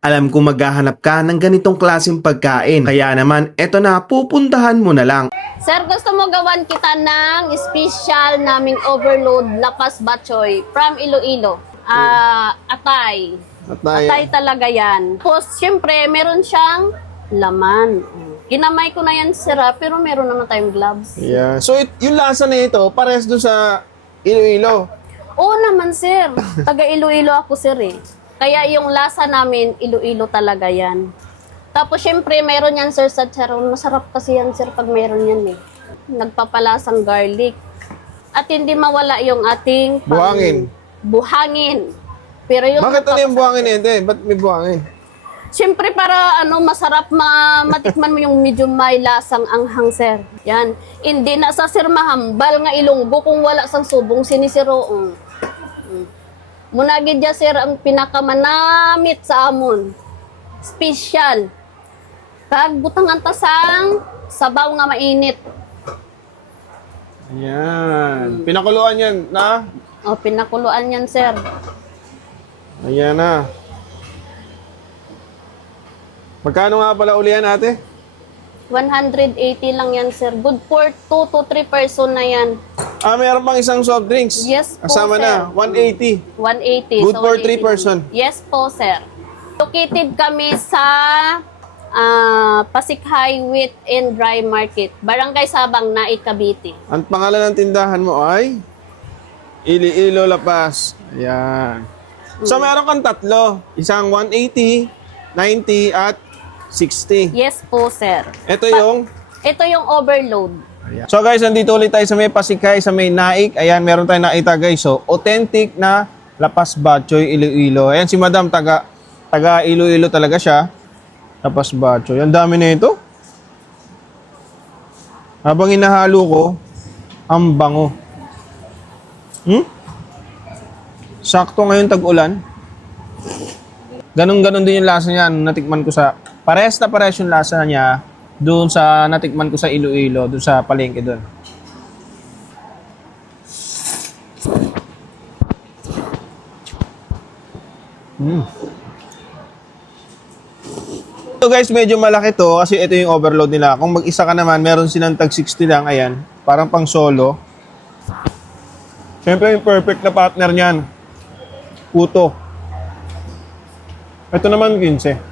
Alam ko maghahanap ka ng ganitong klaseng pagkain. Kaya naman, eto na, pupuntahan mo na lang. Sir, gusto mo gawan kita ng special naming overload lapas batchoy from Iloilo. Atay. Atay talaga yan. Tapos, syempre, meron siyang laman. Ginamay ko na yan, sir, pero meron naman tayong gloves. Yeah. So, yung lasa na ito, parehas doon sa Iloilo. Oo naman, sir. Taga Iloilo ako, sir, eh. Kaya yung lasa namin, Iloilo talaga yan. Tapos, syempre, meron yan, sir, sa charon. Masarap kasi yan, sir, pag meron yan, eh. Nagpapalasang garlic. At hindi mawala yung ating... Buhangin. Buhangin. Pero yung... Bakit ano yung buhangin na ito? Ba't may buhangin? Siyempre, para masarap matikman mo yung medyo may lasang anghang, sir. Yan. Hindi na sa sir mahambal nga ilunggo kung wala sang subong sinisiroong. Munagid ya, sir, ang pinakamanamit sa amon. Special. Kag butangan tasang sabaw nga mainit. Ayan. Pinakuluan yan na? O, pinakuluan yan, sir. Ayan na. Magkano nga pala uli yan, ate? 180 lang yan, sir. Good for 2 to 3 person na yan. Mayroon pang isang soft drinks. Yes po, Kasama sir. na, 180. 180. Good so for 180. 3 person. Yes po, sir. Located kami sa Pasig Highway and Dry Market, Barangay Sabang, Naik, Cavite. Ang pangalan ng tindahan mo ay Iloilo La Paz. Ayan. So, meron kang tatlo. Isang 180, 90, at 60. Yes po, sir. Ito yung... Ito yung overload. So guys, nandito ulit tayo sa may Pasikay, sa may Naik. Ayan, meron tayong nakita guys. So, authentic na Lapas Batchoy, Iloilo. Ayan, si Madam, taga Iloilo talaga siya. Lapas Batchoy. Ang dami na ito. Habang inahalo ko, ang bango. Sakto ngayon tag-ulan. Ganon-ganon din yung lasa niya. Natikman ko sa... Parehas na parehas yung lasa niya doon sa natikman ko sa Iloilo, doon sa palengke doon. So guys, medyo malaki to kasi ito yung overload nila. Kung mag-isa ka naman, meron silang tag 60 lang, ayan. Parang pang solo. Siyempre yung perfect na partner niyan. Puto. Ito naman 15.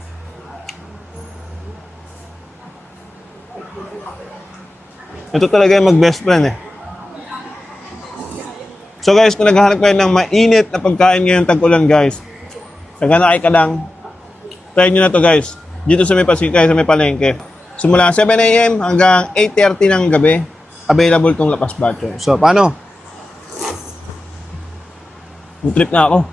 Ito talaga yung mag-best friend eh. So guys, kung naghahanap kayo ng mainit na pagkain ngayong tag-ulan guys, taga-Naik ka lang, try nyo na to guys. Dito sa may Pasikay, sa may palengke. Simula 7 a.m. hanggang 8:30 ng gabi, available tong Lapas Batchoy. So paano? Trip na ako.